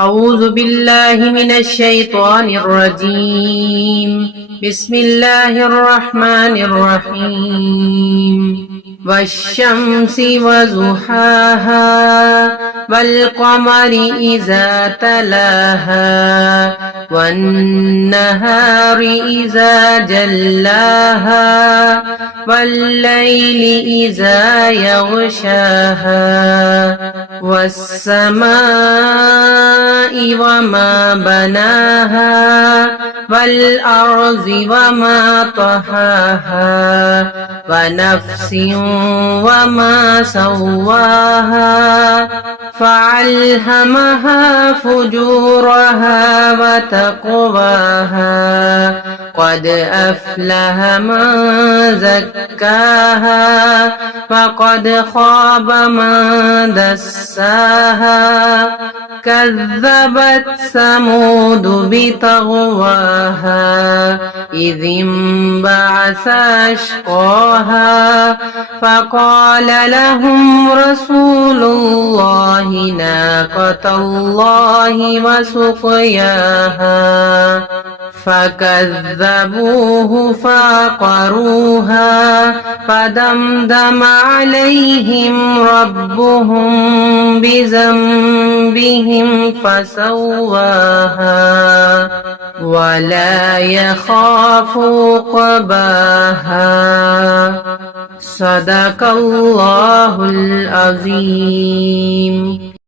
أعوذ بالله من الشيطان الرجيم. بسم الله الرحمن الرحيم. والشمس وضحاها والقمر إذا تلاها والنهار إذا جلاها والليل إذا يغشاها والسماء وما بناها والأرض وما طحاها ونفس وما سواها فألهمها فجورها وتقواها قد أفلح من زكاها وقد خاب من دساها كذبت ثمود بطغواها إذ انبعث أشقاها فقال لهم رسول الله ناقة الله وسقياها فكذبوه فعقروها فدمدم عليهم ربهم بذنبهم فسواها ولا يخاف عقباها. صدق الله العظيم.